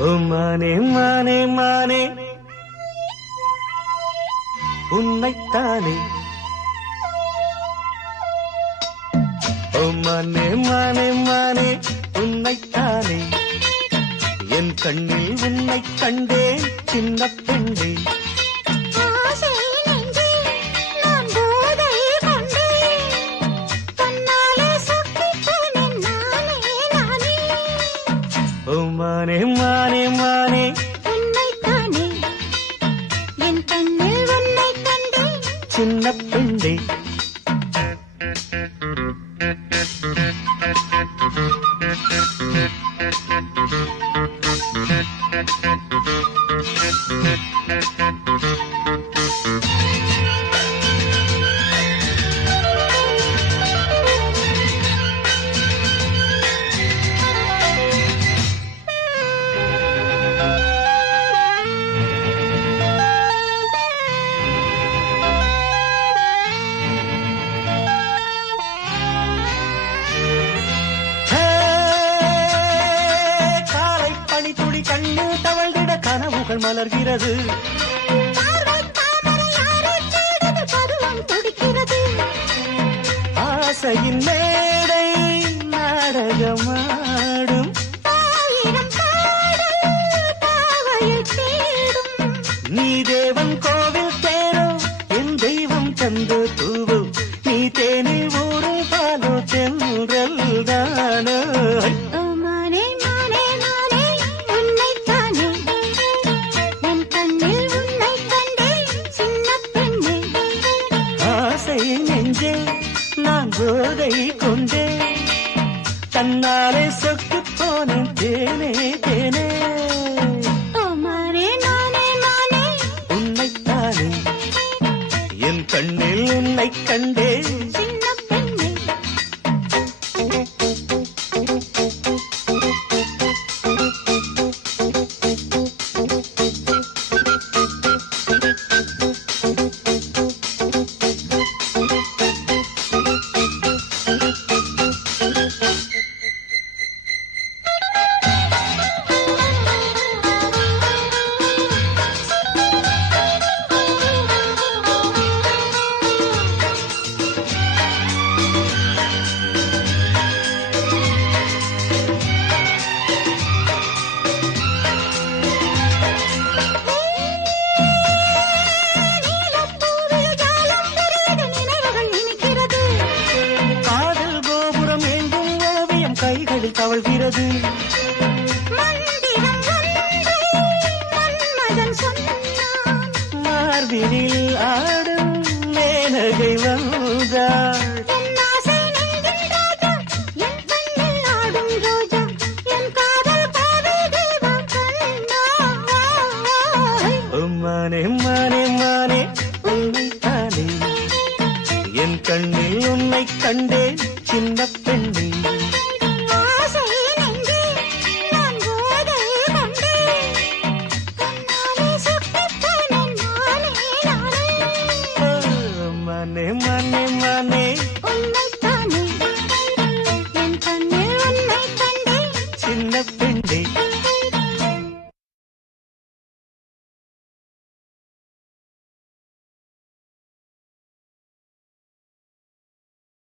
ஓ மானே மானே மானே உன்னைத்தானே. ஓ மானே மானே மானே உன்னைத்தானே. என் கண்ணில் உன்னை கண்டேன் சின்ன பெண்ணே. ஓ மானே மானே மானே உன்னைத்தானே. என் கண்ணில் உன்னை கண்டேன் சின்ன பெண்ணே. கண்ணு தவழ்ந்திட கனவுகள் மலர்கிறது. ஆசையின் மேடை நாடகமாடும். நீ தேவன் கோவில் தேரோ என் தெய்வம் தந்த தூவோ. நீ தேனில் ஊரும் பாலோ தென்றல் தானோ. நெஞ்சே நான் போதை கொண்டே தன்னாலே சொக்கு போனேன் தேனே தேனே. உன்னைத்தானே என் கண்ணில் உன்னை கண்டே. கைகளில் தவழ்கிறது. மார்பினில்